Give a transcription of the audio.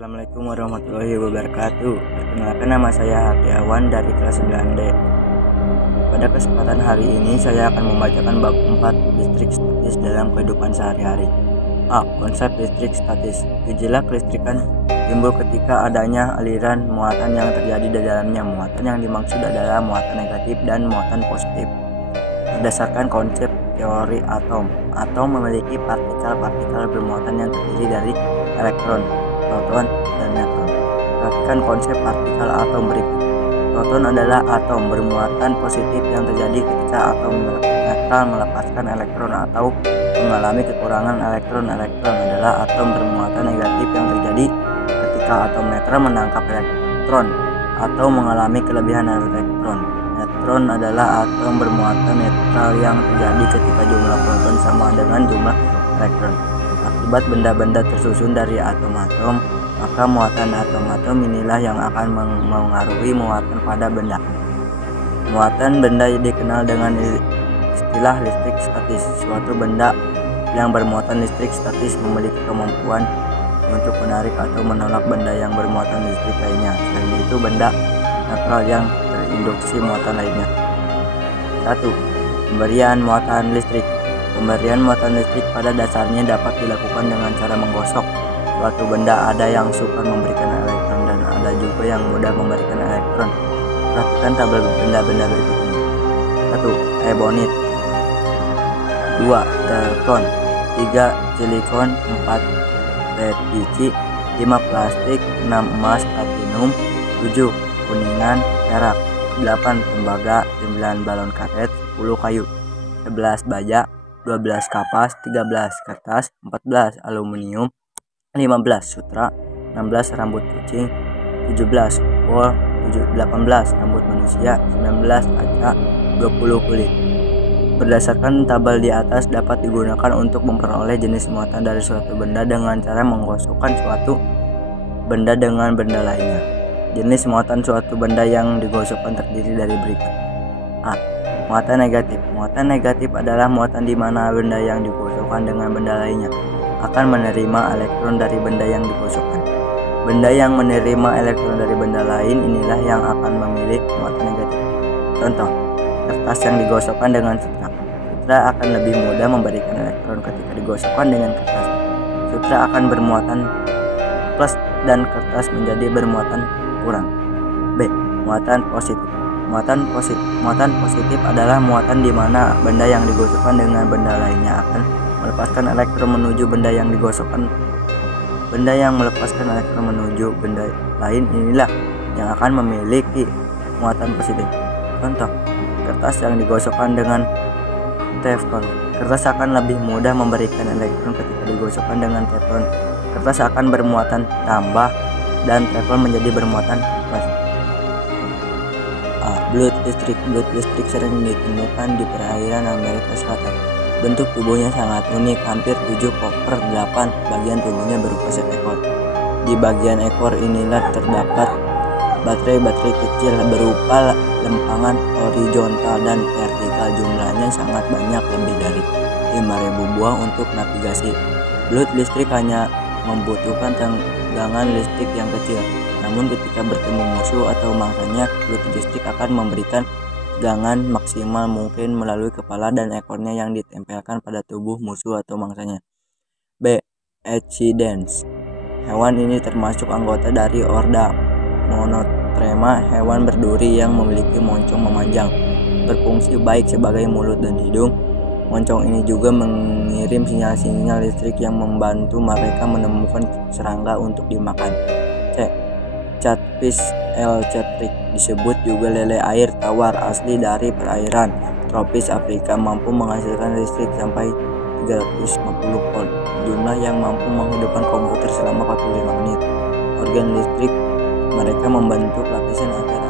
Assalamualaikum warahmatullahi wabarakatuh. Perkenalkan, nama saya Hardiawan dari kelas 9D. Pada kesempatan hari ini saya akan membacakan bab 4 listrik statis dalam kehidupan sehari-hari. A. Konsep listrik statis. Gejala kelistrikan timbul ketika adanya aliran muatan yang terjadi di dalamnya. Muatan yang dimaksud adalah muatan negatif dan muatan positif. Berdasarkan konsep teori atom memiliki partikel-partikel bermuatan yang terdiri dari elektron, proton, dan neutron. Perhatikan konsep partikel atom berikut. Proton adalah atom bermuatan positif yang terjadi ketika atom netral melepaskan elektron atau mengalami kekurangan elektron. Elektron adalah atom bermuatan negatif yang terjadi ketika atom netral menangkap elektron atau mengalami kelebihan elektron. Neutron adalah atom bermuatan netral yang terjadi ketika jumlah proton sama dengan jumlah elektron. Akibat benda-benda tersusun dari atom-atom, maka muatan atom-atom inilah yang akan mengaruhi muatan pada benda. Muatan benda dikenal dengan istilah listrik statis. Suatu benda yang bermuatan listrik statis memiliki kemampuan untuk menarik atau menolak benda yang bermuatan listrik lainnya. Selain itu, benda netral yang terinduksi muatan lainnya. 1. Pemberian muatan listrik. Pemberian muatan listrik pada dasarnya dapat dilakukan dengan cara menggosok suatu benda. Ada yang sukar memberikan elektron dan ada juga yang mudah memberikan elektron. Perhatikan tabel benda-benda berikut ini. 1. Ebonit. 2. Teflon. 3. Silikon. 4. PVC. 5. Plastik. 6. Emas platinum. 7. Kuningan perak. 8. Tembaga. 9. Balon karet. 10. Kayu. 11. Baja. 12 kapas, 13 kertas, 14 aluminium, 15 sutra, 16 rambut kucing, 17 wol, 18 rambut manusia, 19 kaca, 20 kulit. Berdasarkan tabel di atas dapat digunakan untuk memperoleh jenis muatan dari suatu benda dengan cara menggosokkan suatu benda dengan benda lainnya. Jenis muatan suatu benda yang digosokkan terdiri dari berikut. A. Muatan negatif. Muatan negatif adalah muatan di mana benda yang digosokkan dengan benda lainnya akan menerima elektron dari benda yang digosokkan. Benda yang menerima elektron dari benda lain inilah yang akan memiliki muatan negatif. Contoh, kertas yang digosokkan dengan sutra. Sutra akan lebih mudah memberikan elektron ketika digosokkan dengan kertas. Sutra akan bermuatan plus dan kertas menjadi bermuatan kurang. B. Muatan positif. Muatan positif adalah muatan di mana benda yang digosokkan dengan benda lainnya akan melepaskan elektron menuju benda yang digosokkan. Benda yang melepaskan elektron menuju benda lain inilah yang akan memiliki muatan positif. Contoh, kertas yang digosokkan dengan teflon. Kertas akan lebih mudah memberikan elektron ketika digosokkan dengan teflon. Kertas akan bermuatan tambah dan teflon menjadi bermuatan plus. Blood listrik. Blood listrik sering ditemukan di perairan Amerika Selatan. Bentuk tubuhnya sangat unik, hampir 7/8 bagian tubuhnya berupa seekor. Di bagian ekor inilah terdapat baterai-baterai kecil berupa lempangan horizontal dan vertikal. Jumlahnya sangat banyak, lebih dari 5.000 buah untuk navigasi. Blood listrik hanya membutuhkan tegangan listrik yang kecil. Namun ketika bertemu musuh atau mangsanya, blood listrik akan memberikan tegangan maksimal mungkin melalui kepala dan ekornya yang ditempelkan pada tubuh musuh atau mangsanya. B. Echidens. Hewan ini termasuk anggota dari ordo Monotrema, hewan berduri yang memiliki moncong memanjang, berfungsi baik sebagai mulut dan hidung. Moncong ini juga mengirim sinyal-sinyal listrik yang membantu mereka menemukan serangga untuk dimakan. C. Catfish elcetrik, disebut juga lele air tawar, asli dari perairan tropis Afrika, mampu menghasilkan listrik sampai 350 volt, jumlah yang mampu menghidupkan komputer selama 45 menit. Organ listrik mereka membentuk lapisan agar